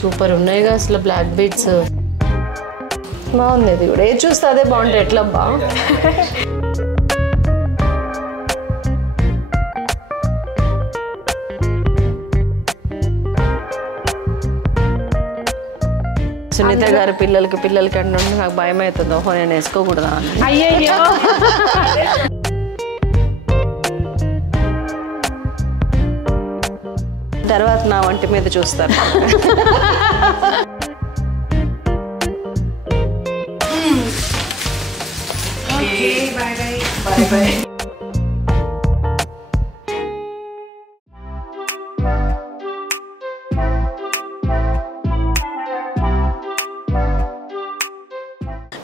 Super ఉన్నాయిగా అసలు black beads. బాగుంది ఇది కూడా. ఏది చూస్తే అదే బాగుంటుంది. ఎట్లా బా సునీత గారు పిల్లలకి అంటే నాకు భయం అవుతుంది. ఓహో నేను వేసుకోకూడదా అని. అయ్యయ్యో తర్వాత నా వంటి మీద చూస్తారు.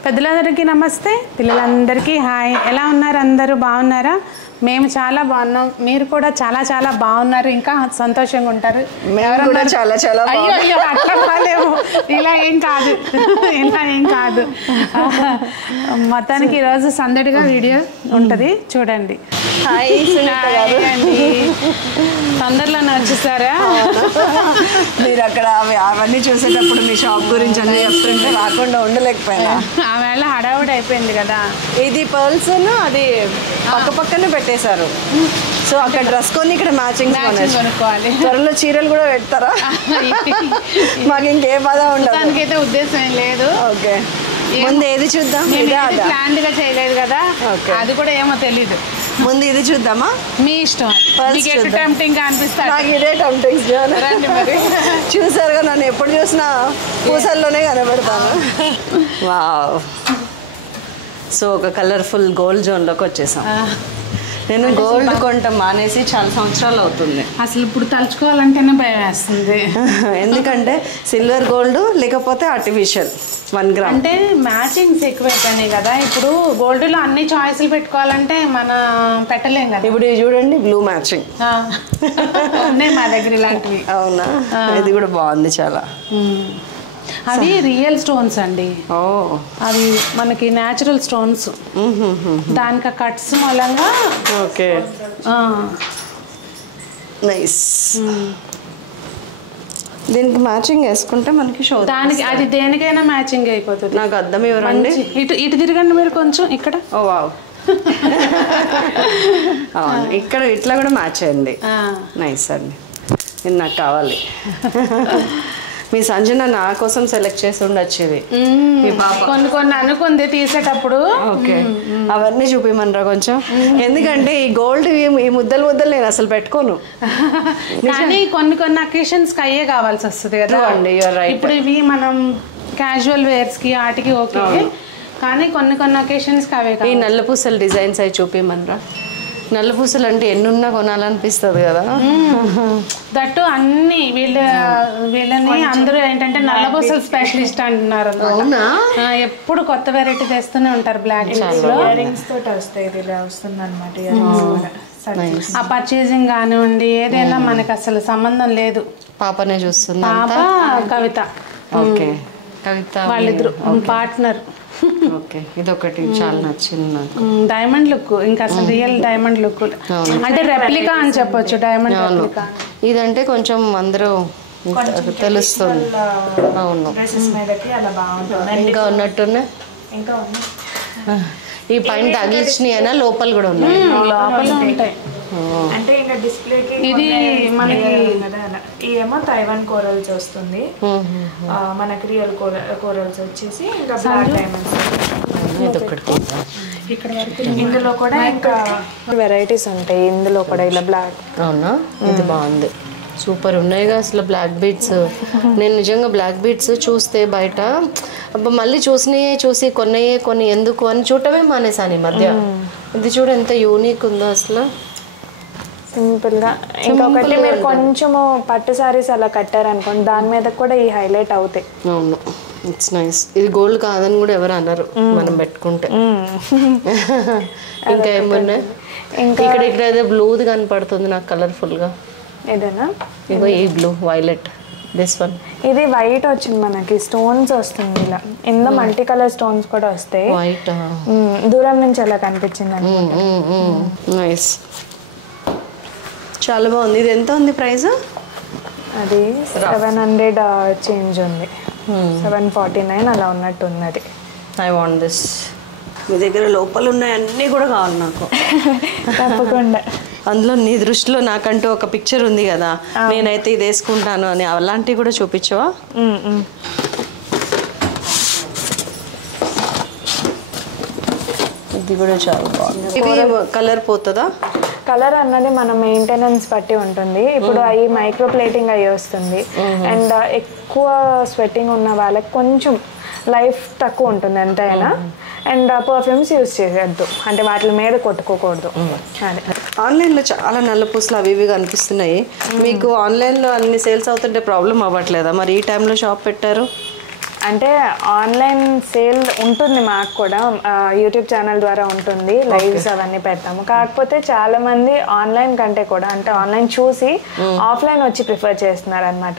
పెద్దలందరికీ నమస్తే, పిల్లలందరికీ హాయ్. ఎలా ఉన్నారు? అందరూ బాగున్నారా? మేము చాలా బాగున్నాం. మీరు కూడా చాలా చాలా బాగున్నారు. ఇంకా సంతోషంగా ఉంటారు. అయ్యో అయ్యో అట్లా కాలేము. ఇలా ఏం కాదు, ఇలా ఏం కాదు. మొత్తానికి ఈరోజు సందడిగా వీడియో ఉంటుంది, చూడండి. తొందరలోనే వచ్చేసారా? మీరు అక్కడ అవన్నీ చూసేటప్పుడు మీ షాప్ గురించి అన్నీ చెప్తుంటే రాకుండా ఉండలేకపోయినా. ఆవేళ హడావుడి అయిపోయింది కదా. ఇది పర్ల్స్ అది పక్క పక్కనే పెట్టేశారు. సో అక్కడ డ్రెస్ కొని ఇక్కడ మ్యాచింగ్ కొనుక్కోవాలి. త్వరలో చీరలు కూడా పెడతారా? మాకు ఇంకే బాధ ఉండదు. దానికైతే ఉద్దేశం ఏం లేదు. ఓకే, ముందు ఏది చూద్దాం? ప్లాన్ గా చేయలేదు కదా, అది కూడా ఏమో తెలీదు. ముందు ఇది చూద్దామా? మీ ఇష్టం. టెంప్టింగ్ గా అనిపిస్తుంది. నాకు ఇదే టెంప్టింగ్. చూసారుగా, నన్ను ఎప్పుడు చూసినా పూసల్లోనే కనబడతాను. వావ్. సో ఒక కలర్ఫుల్ గోల్డ్ జోన్లోకి వచ్చేసాం. నేను గోల్డ్ కొంటాం మానేసి చాలా సంవత్సరాలు అవుతుంది. అసలు ఇప్పుడు తలుచుకోవాలంటేనే భయం వేస్తుంది. ఎందుకంటే సిల్వర్ గోల్డ్ లేకపోతే ఆర్టిఫిషియల్ 1 గ్రామ్ అంటే మ్యాచింగ్స్ ఎక్కువైపోయినాయి కదా. ఇప్పుడు గోల్డ్ లో అన్ని చాయిస్లు పెట్టుకోవాలంటే మన పెట్టలేం కదా. ఇప్పుడు చూడండి, బ్లూ మ్యాచింగ్ ఉన్నాయి మా దగ్గర ఇలాంటివి. అవునా? ఇది కూడా బాగుంది చాలా. అవి రియల్ స్టోన్స్ అండి. అవి మనకి న్యాచురల్ స్టోన్స్. దానికి కట్స్ మూలంగా. Okay, nice. దీనికి మ్యాచింగ్ వేసుకుంటే మనకి షో. దానికి అది దేనికైనా మ్యాచింగ్ అయిపోతుంది. నాకు అర్థం ఇవ్వరండి. ఇటు తిరగండి మీరు కొంచెం. ఇక్కడ ఓ వావ్. అవును, ఇక్కడ ఇట్లా కూడా మ్యాచ్ అయింది. నైస్ అండి, ఇది నాకు కావాలి. మీ సంజన నా కోసం సెలెక్ట్ చేసి ఉండొచ్చేవి. కొన్ని అనుకుంది తీసేటప్పుడు. ఓకే, అవన్నీ చూపిమనరా కొంచెం. ఎందుకంటే ఈ గోల్డ్ ఈ ముద్దలు నేను అసలు పెట్టుకోను. కానీ కొన్ని అకేషన్స్ కి అయ్యే కావాల్సి వస్తుంది కదా అండి. ఇప్పుడు ఇవి మనం క్యాజువల్ వేర్స్ కి వాటికి ఓకే, కానీ కొన్ని అకేషన్స్ కి అవే. ఈ నల్ల పూసల డిజైన్స్ అవి చూపిమనరా. నల్ల పూసలు అంటే ఎన్నున్నా కొనాలనిపిస్తుంది కదా. దట్టు అన్ని వీళ్ళని అందరూ ఏంటంటే నల్ల పూసలు స్పెషలిస్ట్ అంటున్నారు. ఎప్పుడు కొత్త వెరైటీ తెస్తూనే ఉంటారు. బ్లాక్ ఇయరింగ్స్ తోటి వస్తాయి. ఇలా వస్తుంది అనమాట. ఆ పర్చేసింగ్ కానివ్వండి, ఏదైనా మనకి అసలు సంబంధం లేదు. పాపనే చూస్తుంది. పాప కవిత. ఓకే, కవిత వాళ్ళిద్దరు పార్ట్నర్. ఓకే, ఇదొకటి చాలా నచ్చింది నాకు. డైమండ్ లుక్, ఇంకా అసలు రియల్ డైమండ్ లుక్. అంటే రెప్లికా అని చెప్పొచ్చు. Diamond replica. ఇదంటే కొంచెం అందరూ తెలుస్తుంది. అవును, ఇంకా ఉన్నట్టున్నాయి. ఈ పైన తగిలిచ్చినాయనా లోపల కూడా ఉన్నాయి. లోపల ఉంటాయి. అంటే ఇంకా డిస్ప్లేకి ఇది మనకి ఏమో తైవాన్ కోరల్స్ వస్తుంది. మనకి రియల్ కోరల్స్ వచ్చేసి ఇంకా బ్లాక్ డైమండ్స్. ఇక్కడ వరకు ఇందులో కూడా ఇంకా వెరైటీస్ ఉంటాయి. ఇందులో కూడా ఇలా బ్లాక్. అవునా? ఇది బాగుంది, సూపర్ ఉన్నాయిగా అసలు బ్లాక్ బీడ్స్. నేను నిజంగా బ్లాక్ బీడ్స్ చూస్తే బయట అబ్బా మళ్ళీ చూసి కొన్ని ఎందుకు అని చూడటమే మానేసాను ఈ మధ్య. ఇది చూడ ఎంత యూనిక్ ఉందో అసలు. సింపుల్గా. ఇంకొకటి మీరు కొంచెము పట్టు సారీస్ అలా కట్టారనుకోండి, దాని మీద కూడా ఈ హైలైట్ అవుతాయి. అవును, ఇట్స్ నైస్. ఇది గోల్డ్ కాదని కూడా ఎవరు అన్నారు మనం పెట్టుకుంటే. ఇంకా ఏమన్నా ఇక్కడ ఏదో బ్లూది కనపడుతుంది నాకు కలర్ఫుల్గా. ఏదైనా ఇగో ఈ బ్లూ వైలెట్. దిస్ వన్ ఇది వైట్ వచ్చింది, మనకి స్టోన్స్ వస్తుంది ఇలా. ఇందులో మల్టీ కలర్ స్టోన్స్ కూడా వస్తాయి. వైట్ దూరం నుంచి అలా కనిపించింది. నైస్, చాలా బాగుంది. ఇది ఎంత ఉంది ప్రైస్? అది 700 చేంజ్ ఉంది, 749 అలా ఉన్నట్టు ఉన్నది. I want this. మీ దగ్గర లోపల ఉన్నాయి అన్నీ కూడా కావాలి నాకు. తప్పకుండా. అందులో నీ దృష్టిలో నాకంటూ ఒక పిక్చర్ ఉంది కదా, నేనైతే ఇది వేసుకుంటాను అని, అలాంటివి కూడా చూపించవా? ఇది కూడా చాలా బాగుంది. ఇది కలర్ పోతుందా? కలర్ అన్నది మన మెయింటెనెన్స్ బట్టి ఉంటుంది. ఇప్పుడు అవి మైక్రో ప్లేటింగ్ అయ్యి వస్తుంది, అండ్ ఎక్కువ స్వెట్టింగ్ ఉన్న వాళ్ళకి కొంచెం లైఫ్ తక్కువ ఉంటుంది ఎంతైనా. అండ్ పర్ఫ్యూమ్స్ యూజ్ చేయొద్దు, అంటే వాటి మీద కొట్టుకోకూడదు. అదే ఆన్లైన్లో చాలా నల్ల పూసలు అవి ఇవి కనిపిస్తున్నాయి. మీకు ఆన్లైన్లో అన్ని సేల్స్ అవుతుంటే ప్రాబ్లం అవ్వట్లేదా? మరి ఈ టైంలో షాప్ పెట్టారు అంటే ఆన్లైన్ సేల్ ఉంటుంది మాకు కూడా, యూట్యూబ్ ఛానల్ ద్వారా ఉంటుంది, లైవ్స్ అవన్నీ పెడతాము. కాకపోతే చాలా మంది ఆన్లైన్ కంటే కూడా అంటే ఆన్లైన్ చూసి ఆఫ్లైన్ వచ్చి ప్రిఫర్ చేస్తున్నారు అనమాట.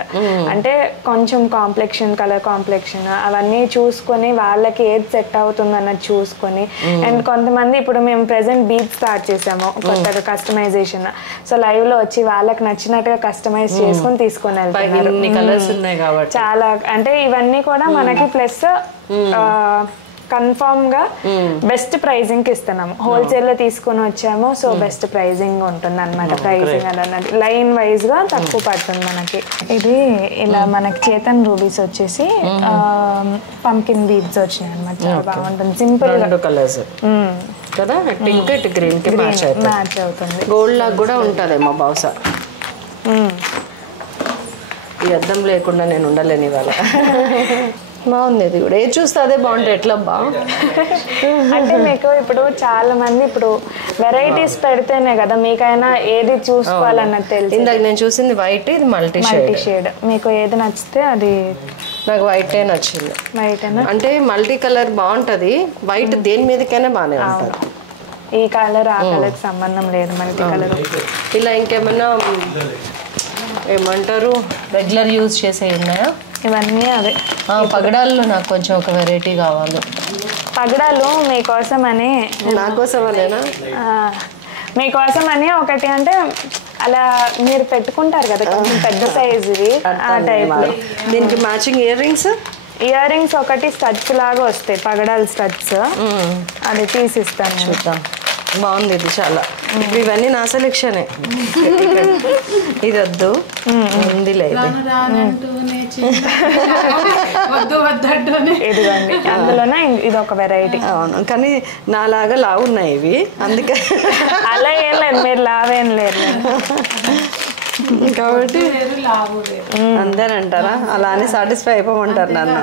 అంటే కొంచెం కాంప్లెక్షన్, కలర్ కాంప్లెక్షన్ అవన్నీ చూసుకొని వాళ్ళకి ఏది సెట్ అవుతుంది అన్నది చూసుకొని. అండ్ కొంతమంది ఇప్పుడు మేము ప్రెసెంట్ బీచ్ స్టార్ట్ చేసాము కొత్తగా కస్టమైజేషన్. సో లైవ్ లో వచ్చి వాళ్ళకి నచ్చినట్టుగా కస్టమైజ్ చేసుకొని తీసుకొని వెళ్తున్నారు. చాలా అంటే ఇవన్నీ కూడా మనకి ప్లస్ కన్ఫర్మ్ గా బెస్ట్ ప్రైజింగ్ కి ఇస్తున్నాము. హోల్సేల్ లో తీసుకొని వచ్చాము, సో బెస్ట్ ప్రైజింగ్ ఉంటుంది అనమాట. ప్రైజింగ్ అన్నది లైన్ వైజ్ గా తక్కువ పడుతుంది మనకి. ఇది ఇలా మనకి చేతన్ రూబీస్ వచ్చేసి పంకిన్ బీడ్స్ వచ్చినాయి అనమాట. చాలా బాగుంటుంది, సింపుల్ గా కలర్స్ కదా, పింక్ ఇటు గ్రీన్ కి మ్యాచ్ అవుతుంది. గోల్డ్ లాగా కూడా ఉంటుందేమో బహుశా. ఈ అద్దం లేకుండా నేను ఉండలేను ఇవాళ. బాగుంది ఇది కూడా, ఏది చూస్తే అదే బాగుంటుంది. ఎట్లా అంటే మీకు ఇప్పుడు చాలా మంది ఇప్పుడు వెరైటీస్ పెడితేనే కదా మీకైనా ఏది చూసుకోవాలన్నది తెలుసు. ఇందాక నేను చూసింది వైట్, ఇది మల్టీ షేడ్. మీకు ఏది నచ్చితే అది. నాకు వైటే నచ్చింది. వైట్ అంటే మల్టీ కలర్ బాగుంటది, వైట్ దేని మీదకైనా బాగానే ఉంటుంది. ఈ కలర్ ఆ కలర్ సంబంధం లేదు, మల్టీ కలర్. ఇలా ఇంకేమన్నా ఏమంటారు రెగ్యులర్ యూజ్ చేసే ఉన్నాయా? ఇవన్నీ అవే. పగడాల్లో నాకు కొంచెం ఒక వెరైటీ కావాలి. పగడాలు మీకోసమని. నా కోసమనేనా? మీకోసమని ఒకటి, అంటే అలా మీరు పెట్టుకుంటారు కదా కొంచెం పెద్ద సైజువి, ఆ టైప్. దీనికి matching ear rings. Ear rings ఒకటి స్టడ్స్ లాగా వస్తాయి, పగడాల స్టడ్స్. అది తీసిస్తాను. చూద్దాం, బాగుంది ఇది చాలా. ఇప్పుడు ఇవన్నీ నా సెలెక్షనే. ఇది వద్దు, ఉంది లేదు. ఇదిగోండి, అందులోనే ఇది ఒక వెరైటీ. అవును, కానీ నాలాగా లావు ఉన్నాయి ఇవి, అందుకే. అలా ఏం లేదు, మీరు లావేం లేదు కాబట్టి అందరంటారా, అలానే సాటిస్ఫై అయిపోమంటారు నన్ను.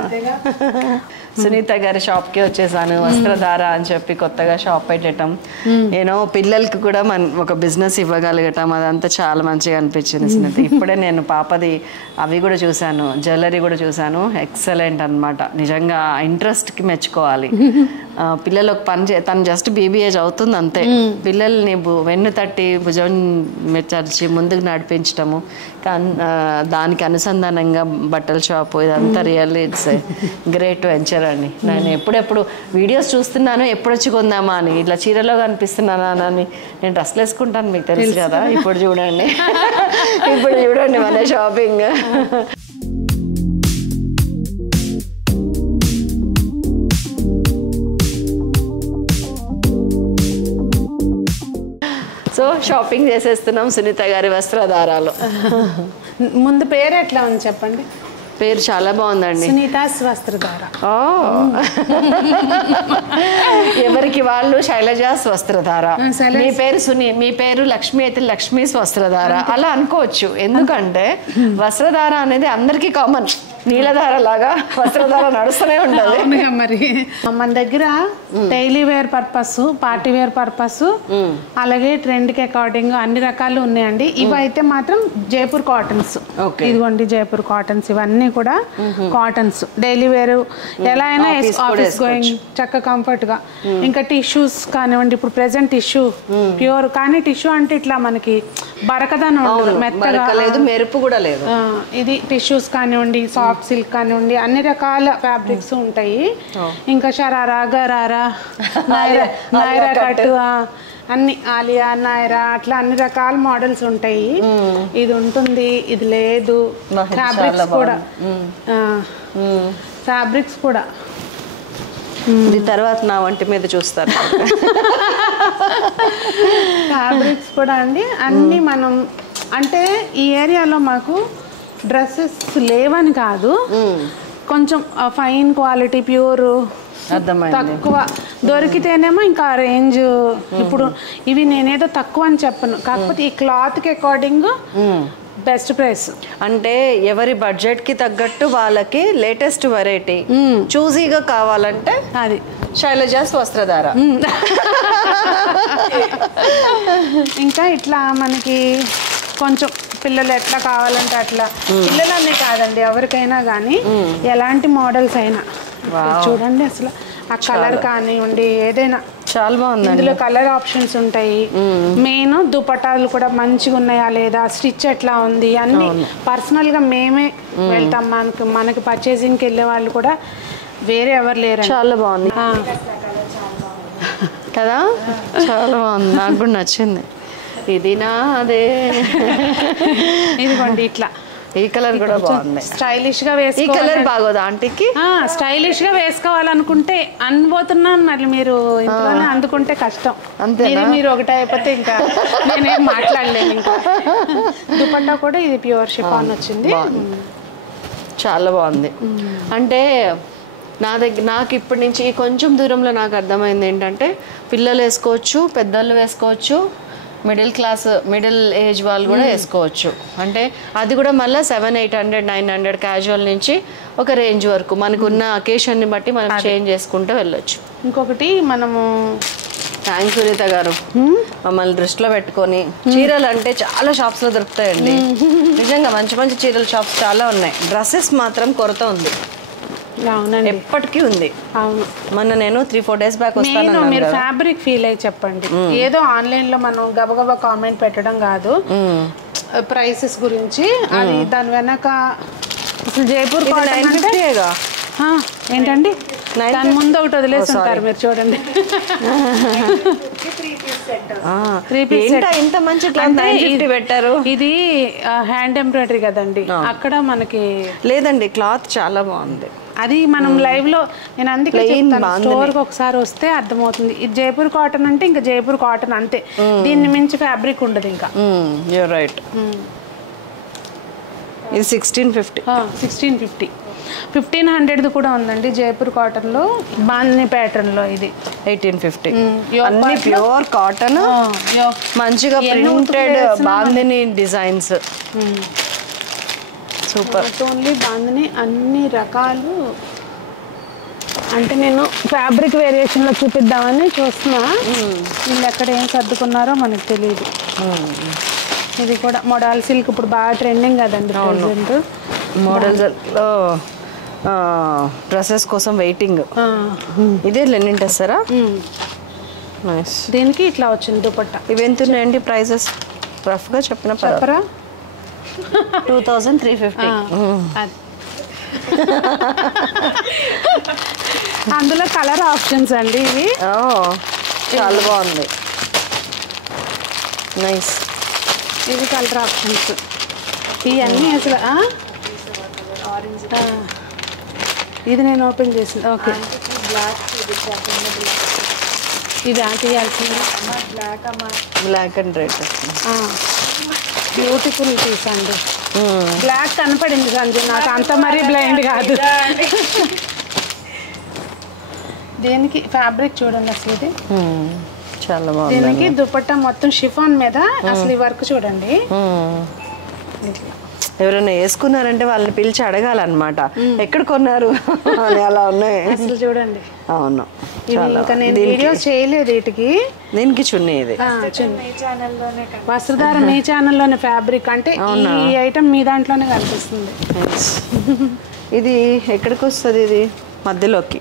సునీత గారి షాప్కి వచ్చేసాను, వస్త్రధార అని చెప్పి కొత్తగా షాప్ పెట్టడం. నేను పిల్లలకి కూడా ఒక బిజినెస్ ఇవ్వగలగటం, అదంతా చాలా మంచిగా అనిపించింది సునీత. ఇప్పుడే నేను పాపది అవి కూడా చూశాను, జ్యువెలరీ కూడా చూశాను. ఎక్సలెంట్ అనమాట, నిజంగా ఇంట్రెస్ట్కి మెచ్చుకోవాలి. పిల్లలు ఒక పని తను జస్ట్ బీబీఏజ్ అవుతుంది అంతే, పిల్లల్ని వెన్ను తట్టి భుజం మెచ్చర్చి ముందుకు నడిపించటము, దానికి అనుసంధానంగా బట్టల షాపు, ఇదంతా రియల్లీ ఇట్స్ గ్రేట్ వెంచర్ అండి. నేను ఎప్పుడెప్పుడు వీడియోస్ చూస్తున్నాను, ఎప్పుడు వచ్చి కొందామా అని, ఇట్లా చీరలో కనిపిస్తున్నానా అని. నేను డ్రెస్లు వేసుకుంటాను, మీకు తెలుసు కదా. ఇప్పుడు చూడండి, ఇప్పుడు చూడండి మన షాపింగ్. సో షాపింగ్ చేసేస్తున్నాం సునీత గారి వస్త్రధారాలు. ముందు పేరు ఎట్లా ఉంది చెప్పండి? పేరు చాలా బాగుందండి, సునీతాస్ వస్త్రధార. ఎవరికి వాళ్ళు శైలజాస్ వస్త్రధార. మీ పేరు మీ పేరు లక్ష్మి అయితే లక్ష్మీస్ వస్త్రధార అలా అనుకోవచ్చు. ఎందుకంటే వస్త్రధార అనేది అందరికీ కామన్, నీలధార లాగా వస్త్రధార నడుస్తూనే ఉంటుంది. మరి మన దగ్గర daily wear purpose, party wear purpose, అలాగే ట్రెండ్ కి అకార్డింగ్ అన్ని రకాలు ఉన్నాయండి. ఇవి అయితే మాత్రం జైపూర్ కాటన్స్. ఇదిగోండి జైపూర్ కాటన్స్, ఇవన్నీ కూడా కాటన్స్ డైలీ వేర్ ఎలా అయినా ఆఫీస్ గోయింగ్ చక్క కంఫర్ట్ గా. ఇంకా టిష్యూస్ కానివ్వండి, ఇప్పుడు ప్రెసెంట్ టిష్యూ ప్యూర్, కానీ టిష్యూ అంటే ఇట్లా మనకి బరకదనం ఉండదు, మెత్తగా లేదు, మెరుపు కూడా లేదు. ఇది టిష్యూస్ కానివ్వండి, సాఫ్ట్ సిల్క్ కానివ్వండి, అన్ని రకాల ఫ్యాబ్రిక్స్ ఉంటాయి. ఇంకా షరారా, గరారా, నాయరా కట్టు, అన్ని ఆలియా నాయరా అట్లా అన్ని రకాల మోడల్స్ ఉంటాయి. ఇది ఉంటుంది, ఇది లేదు. ఫ్యాబ్రిక్స్ కూడా ఫ్యాబ్రిక్స్ కూడా ఇది తర్వాత నా వంటి మీద చూస్తారు. ఫ్యాబ్రిక్స్ కూడా అండి అన్నీ మనం అంటే ఈ ఏరియాలో మాకు డ్రెస్సెస్ లేవని కాదు, కొంచెం ఫైన్ క్వాలిటీ ప్యూర్ తక్కువ దొరికితేనేమో ఇంకా రేంజ్. ఇప్పుడు ఇవి నేనేదో తక్కువ అని చెప్పను, కాకపోతే ఈ క్లాత్కి అకార్డింగ్ బెస్ట్ ప్రైస్. అంటే ఎవరి బడ్జెట్ కి తగ్గట్టు వాళ్ళకి లేటెస్ట్ వెరైటీ చూజీగా కావాలంటే అది శైలజాస్ వస్త్రధార. ఇంకా ఇట్లా మనకి కొంచెం పిల్లలు ఎట్లా కావాలంటే అట్లా, పిల్లలనే కాదండి ఎవరికైనా కానీ ఎలాంటి మోడల్స్ అయినా చూడండి. అసలు ఆ కలర్ కానివ్వండి ఏదైనా చాలా బాగుంది. ఇందులో కలర్ ఆప్షన్స్ ఉంటాయి. మెయిన్ దుపట్టాలు కూడా మంచిగా ఉన్నాయా లేదా, స్టిచ్ ఎట్లా ఉంది అన్ని పర్సనల్ గా మేమే వెళ్తాం. మనకి పర్చేసింగ్కి వెళ్ళే వాళ్ళు కూడా వేరే ఎవరు లేరు. చాలా బాగుంది కదా, చాలా బాగుంది, నాకు కూడా నచ్చింది. ఇది నాదే. ఇదిగోండి ఇట్లా ఈ కలర్ కూడా బాగుంది, స్టైలిష్ గా ఈ కలర్ బాగోదా ఆంటీకి? స్టైలిష్ గా వేసుకోవాలనుకుంటే అనుబోతున్నాను, మరి మీరు ఇంట్లోనే అందుకుంటే కష్టం. మీరు ఒకటి అయిపోతే ఇంకా నేనేం మాట్లాడలేను. ఇంకా దుపట్టా కూడా ఇది ప్యూర్ షిఫాన్ వచ్చింది, చాలా బాగుంది. అంటే నాకు ఇప్పటి నుంచి కొంచెం దూరంలో నాకు అర్థమైంది ఏంటంటే పిల్లలు వేసుకోవచ్చు, పెద్దలు వేసుకోవచ్చు, మిడిల్ ఏజ్ వాళ్ళు కూడా వేసుకోవచ్చు. అంటే అది కూడా మళ్ళీ 700-800 900 క్యాజువల్ నుంచి ఒక రేంజ్ వరకు మనకున్న అకేషన్ని బట్టి మనం చేంజ్ చేసుకుంటూ వెళ్ళొచ్చు. ఇంకొకటి మనము థ్యాంక్స్ సునీత గారు, మమ్మల్ని దృష్టిలో పెట్టుకొని చీరలు అంటే చాలా షాప్స్లో దొరుకుతాయండి. నిజంగా మంచి మంచి చీరల షాప్స్ చాలా ఉన్నాయి. డ్రెస్సెస్ మాత్రం కొరత ఉంది, ఎప్పటికీ ఉంది. అవును, మొన్న నేను 3-4 days బ్యాక్ వస్తాను. మీరు ఫ్యాబ్రిక్ ఫీల్ అయ్యి చెప్పండి. ఏదో ఆన్లైన్ లో మనం గబగబా కామెంట్ పెట్టడం కాదు, ప్రైసెస్ గురించి. అది దాని వెనక జైపూర్ ఏంటండి, దాని ముందు ఒకటి వదిలేసి ఉంటారు మీరు చూడండి. 3 piece ఇంత మంచి క్లాత్ 950 పెట్టారు. ఇది హ్యాండ్ ఎంబ్రాయిడరీ కదండి, అక్కడ మనకి లేదండి, క్లాత్ చాలా బాగుంది. అది మనం లైవ్ లో నేను అందుకే స్టోర్ కి ఒకసారి వస్తే అర్థమవుతుంది. ఇది జైపూర్ కాటన్ అంటే ఇంకా జైపూర్ కాటన్ అంతే, దీన్ని మించి ఫ్యాబ్రిక్ ఉండదు ఇంకా. You're right. ఇది 1650 1500 కూడా ఉందండి జైపూర్ కాటన్ లో, బాందిని ప్యాటర్న్ లో. ఇది 1850. అన్ని ప్యూర్ కాటన్, మంచిగా printed bandhani designs. Super. Only bandhani అన్ని రకాలు. అంటే నేను ఫ్యాబ్రిక్ వేరియేషన్ లో చూపిద్దామని చూస్తున్నా, వీళ్ళు ఎక్కడ ఏం సర్దుకున్నారో మనకు తెలియదు. ఇది కూడా మోడల్ సిల్క్ ఇప్పుడు బాగా ట్రెండింగ్ కదండి ప్రెజెంట్. మోడల్స్ డ్రెస్సెస్ కోసం వెయిటింగ్. ఇదే లెనిన్ తెస్తారా? దీనికి ఇట్లా వచ్చింది దుపట్టా. ఇవి ఎంత ఉన్నాయండి ప్రైజెస్ రఫ్గా చెప్పరా? 2350. అందులో కలర్ ఆప్షన్స్ అండి ఇవి. చాలా బాగుంది, నైస్. ఇవి కలర్ ఆప్షన్స్ ఇవన్నీ అసలు. ఇది నేను ఓపెన్ చేసింది. ఓకే, ఇది తీయాల్సింది. Black and red beautiful piece అండి. బ్లాక్ కనపడింది సంజు, నాకు అంత మరీ బ్లైండ్ కాదు. దీనికి ఫ్యాబ్రిక్ చూడండి అసలు, ఇది చాలా బాగుంది. దీనికి దుపట్టా మొత్తం షిఫాన్ మీద అసలు ఈ వర్క్ చూడండి. ఎవరైనా వేసుకున్నారంటే వాళ్ళని పిలిచి అడగాలన్నమాట, ఎక్కడ కొన్నారు అని. అలా ఉన్నాయి అసలు చూడండి. అవును, ఇంకా నేను వీడియో చేయలేదు వీటికి. దీనికి చున్నీ, ఇది వస్త్రధార మీ ఛానల్లోనే ఫ్యాబ్రిక్. అంటే ఈ ఐటమ్ మీ దాంట్లోనే కనిపిస్తుంది. ఇది ఎక్కడికి వస్తుంది? ఇది మధ్యలోకి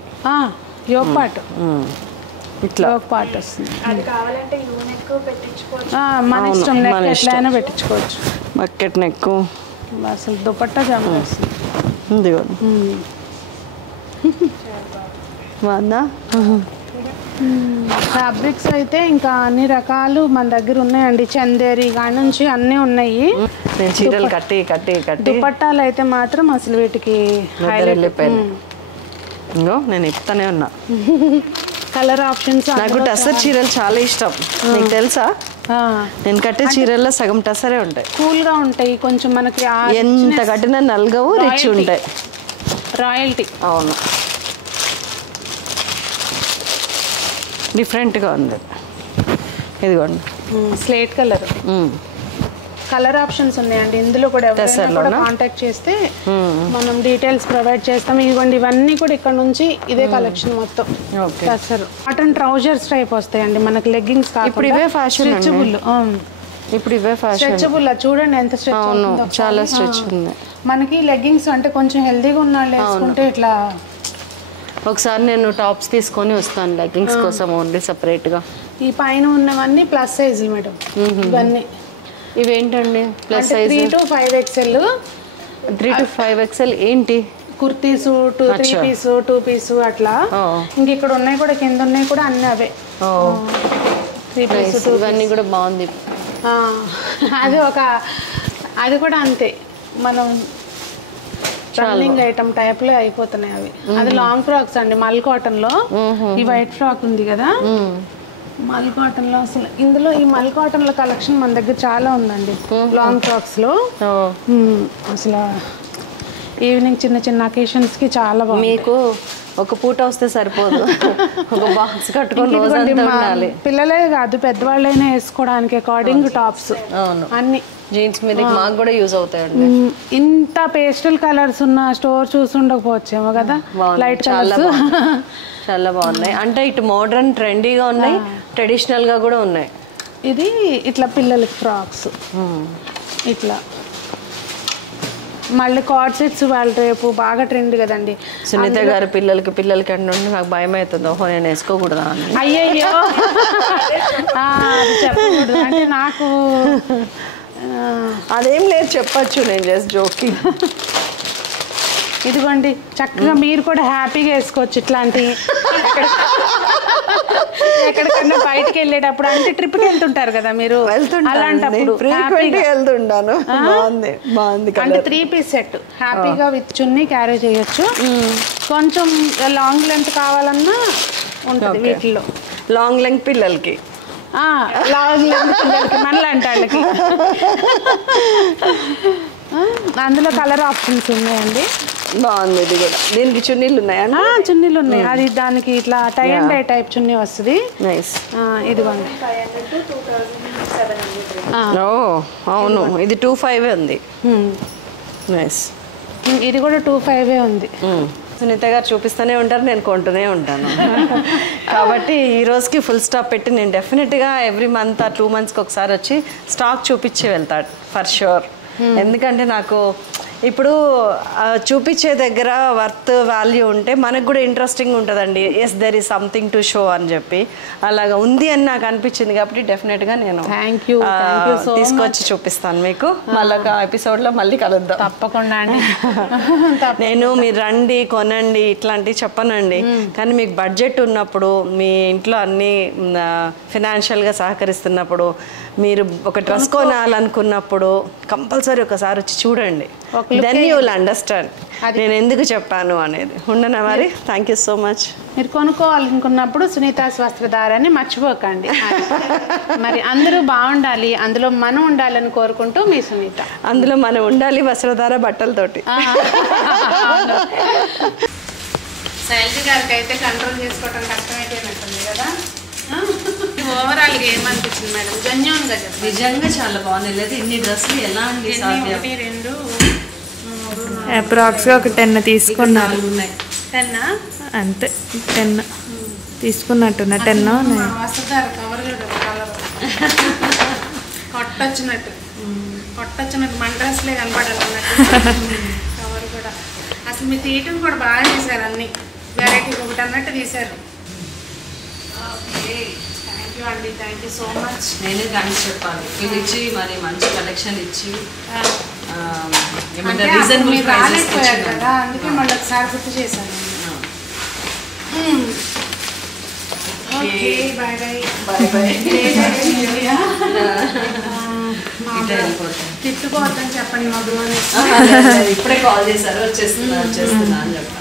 యోగ్ పార్ట్, ఇట్లా యోగ్ పార్ట్ వస్తుంది. మన ఇష్టం, నెక్ ఎట్లయినా పెట్టించుకోవచ్చు. బకెట్ నెక్, అసలు దుపట్టా జామ వస్తుంది. బాగుందా? ఫ్యాబ్రిక్స్ అయితే ఇంకా అన్ని రకాలు మన దగ్గర ఉన్నాయండి. చందేరి కాడి నుంచి అన్నీ ఉన్నాయి. నేను చీరలు కట్టి కట్టి కట్టి దుపట్టాలు అయితే మాత్రం అసలు వీటికి ఇంకో నేను ఇస్తానే ఉన్నా. కలర్ ఆప్షన్స్ నాకు టసర్ చీరలు చాలా ఇష్టం, నీకు తెలుసా? నేను కట్టే చీరల్లో సగం టసరే ఉంటాయి. కూల్గా ఉంటాయి కొంచెం, మనకి ఎంత కట్టినా నల్గవు, రిచ్ ఉంటాయి. రాయల్టీ. అవును, డిఫరెంట్గా ఉంది. ఇదిగోండి స్లేట్ కలర్. కలర్ ఆప్షన్స్ ఉన్నాయండి ఇందులో కూడా. ఎవరైనా కూడా కాంటాక్ట్ చేస్తే మనం డీటెయిల్స్ ప్రొవైడ్ చేస్తాం. ఇదిగోండి ఇవన్నీ కూడా ఇక్కడ నుంచి ఇదే కలెక్షన్ మొత్తం. టసర్ కాటన్ ట్రౌజర్స్ టైప్ వస్తాయండి మనకి, లెగ్గింగ్స్ ఇప్పుడు ఇవే ఫ్యాషన్. ఇప్పుడు ఇవే ఫ్యాషన్. స్ట్రెచబుల్ చూడండి ఎంత స్ట్రెచ్. అవును, చాలా స్ట్రెచ్ ఉంది. మనకి లెగ్గింగ్స్ అంటే కొంచెం హెల్దీగా ఉన్న వాళ్ళు వేసుకుంటే ఇట్లా. ఒకసారి నేను టాప్స్ తీసుకొని వస్తాను లెగ్గింగ్స్ కోసం ఓన్లీ సపరేట్గా. ఈ పైన ఉన్నవన్నీ ప్లస్ సైజ్ మేడం. ఇవన్నీ ఇవేంటండి plus size? 3 to 5XL. 3 to 5XL ఏంటి? కుర్తీసు, 3 పీసు, 2 పీసు అట్లా. ఇంక ఇక్కడ ఉన్నాయి కూడా, కింద ఉన్నాయి కూడా అన్నీ అవే. 3 పీసు, 2 ఇవన్నీ కూడా బాగుంది. అది కూడా అంతే, మనం రన్నింగ్ ఐటమ్ టైప్ లో అయిపోతున్నాయి అవి. అది లాంగ్ ఫ్రాక్స్ అండి, మల్ కాటన్ లో. ఈ వైట్ ఫ్రాక్ ఉంది కదా, మల్ కాటన్ లో. అసలు ఇందులో ఈ మల్ కాటన్ లో కలెక్షన్ మన దగ్గర చాలా ఉందండి. లాంగ్ ఫ్రాక్స్ లో అసలు ఈవినింగ్ చిన్న చిన్న అకేషన్స్ కి చాలా బాగుంది. మీకు ఒక పూట వస్తే సరిపోదు, ఒక బాక్స్ కట్టుకొని రోజంతా ఉండాలి. పిల్లలే కాదు పెద్దవాళ్ళైనా వేసుకోవడానికి అకార్డింగ్ టాప్స్. అవును, అన్ని జీన్స్ మీద మాకు కూడా యూజ్ అవుతాయండి. ఇంత పేస్టల్ కలర్స్ ఉన్న స్టోర్ చూసి ఉండకపోవచ్చేమో కదా. లైట్ కలర్స్ చాలా బాగున్నాయి. అంటే ఇటు మోడర్న్ ట్రెండీగా ఉన్నాయి, ట్రెడిషనల్ గా కూడా ఉన్నాయి. ఇది ఇట్లా పిల్లలకి ఫ్రాక్స్ ఇట్లా. మళ్ళీ కార్డ్ సెట్స్ వాళ్ళ రేపు బాగా ట్రెండ్ కదండి. సునీత గారు పిల్లలకి అంటే నాకు భయం అవుతుంది. ఓహో నేను వేసుకోకూడదా అని. అయ్యయ్యో అది చెప్పకూడదు అంటే నాకు అదేం లేదు, చెప్పచ్చు, నేను జస్ట్ జోకింగ్. ఇదిగోండి చక్కగా మీరు కూడా హ్యాపీగా వేసుకోవచ్చు ఇట్లాంటి. ఎక్కడికన్నా బయటకు వెళ్ళేటప్పుడు, అంటే ట్రిప్కి వెళ్తుంటారు కదా మీరు, అలాంటప్పుడు వెళ్తుంటాను. బాగుంది. అంటే 3 పీస్ సెట్ హ్యాపీగా విత్ చున్నీ క్యారీ చేయొచ్చు. కొంచెం లాంగ్ లెంత్ కావాలన్నా ఉంటుంది వీటిల్లో. లాంగ్ లెంత్ పిల్లలకి, లాంగ్ లెంత్ పిల్లలకి, మనలాంటి వాళ్ళకి. అందులో కలర్ ఆప్షన్స్ ఉన్నాయండి. బాగుంది. ఇది కూడా దీనికి చున్నీలు ఉన్నాయా? చున్నీలు ఉన్నాయి. అది దానికి ఇట్లా టై అండ్ డై టైప్ చున్నీ వస్తుంది. ఇదిగోండి. అవును, ఇది 2.5 ఉంది. నైస్. ఇది కూడా 2.5 ఉంది. సునీత గారు చూపిస్తూనే ఉంటారు, నేను కొంటూనే ఉంటాను. కాబట్టి ఈ రోజుకి ఫుల్ స్టాప్ పెట్టి నేను డెఫినెట్గా ఎవ్రీ మంత్ 2 monthsకి ఒకసారి వచ్చి స్టాక్ చూపించి వెళ్తాడు ఫర్ షూర్. ఎందుకంటే నాకు ఇప్పుడు చూపించే దగ్గర వర్త్ వాల్యూ ఉంటే మనకు కూడా ఇంట్రెస్టింగ్ ఉంటుందండి. Yes there is something to show అని చెప్పి అలాగా ఉంది అని నాకు అనిపించింది. కాబట్టి డెఫినెట్గా నేను తీసుకొచ్చి చూపిస్తాను మీకు. మళ్ళీ ఒక ఎపిసోడ్లో మళ్ళీ కలుద్దాం తప్పకుండా అండి. నేను మీరు రండి కొనండి ఇట్లాంటివి చెప్పనండి, కానీ మీకు బడ్జెట్ ఉన్నప్పుడు, మీ ఇంట్లో అన్ని ఫినాన్షియల్గా సహకరిస్తున్నప్పుడు, మీరు ఒక డ్రెస్ కొనాలనుకున్నప్పుడు కంపల్సరీ ఒకసారి వచ్చి చూడండి. దెన్ యూ విల్ అండర్స్టాండ్ నేను ఎందుకు చెప్పాను అనేది. ఉండనా మరి? Thank you so much. మీరు కొనుక్కోవాలనుకున్నప్పుడు సునీతాస్ వస్త్రధారాన్ని మర్చిపోకండి. మరి అందరూ బాగుండాలి, అందులో మనం ఉండాలని కోరుకుంటూ మీ సునీత. అందులో మనం ఉండాలి వస్త్రధార బట్టలతోటి. శైలజ గారికి అయితే కంట్రోల్ చేసుకోవడం కష్టమైపోయినట్టుంది కదా. ఓవరాల్ గా ఏమనిపించింది మేడం? జెన్యూన్గా చెప్పండి. నిజంగా చాలా బాగుంది. లేదా ఇన్ని డ్రెస్సులు ఎలా అండి? 1, 2, 3 అప్రాక్స్గా ఒక 10 తీసుకున్నారు. 10 అంతే, 10 తీసుకున్నట్టున్నా. 10 వస్తారు కవర్ చూడండి, కలర్ కొట్టొచ్చినట్టు మన డ్రెస్లే కనపడాలి అన్నట్టు కవర్ కూడా. అసలు మీ తీయటం కూడా బాగా చేశారు, అన్ని వెరైటీ ఒకటి అన్నట్టు తీశారు. థ్యాంక్ యూ అండి, థ్యాంక్ యూ సో మచ్. నేనే థ్యాంక్స్ చెప్పాలి. వీళ్ళు ఇచ్చి మరి మంచి కలెక్షన్ ఇచ్చి మీరు రాలేకపోయారు కదా, అందుకే మళ్ళీ ఒకసారి గుర్తు చేశాను. Bye bye bye. తిట్టుకోవద్దని చెప్పండి మా బ్రోని. ఇప్పుడే కాల్ చేశారు, వచ్చేస్తున్నా అని చెప్పాను.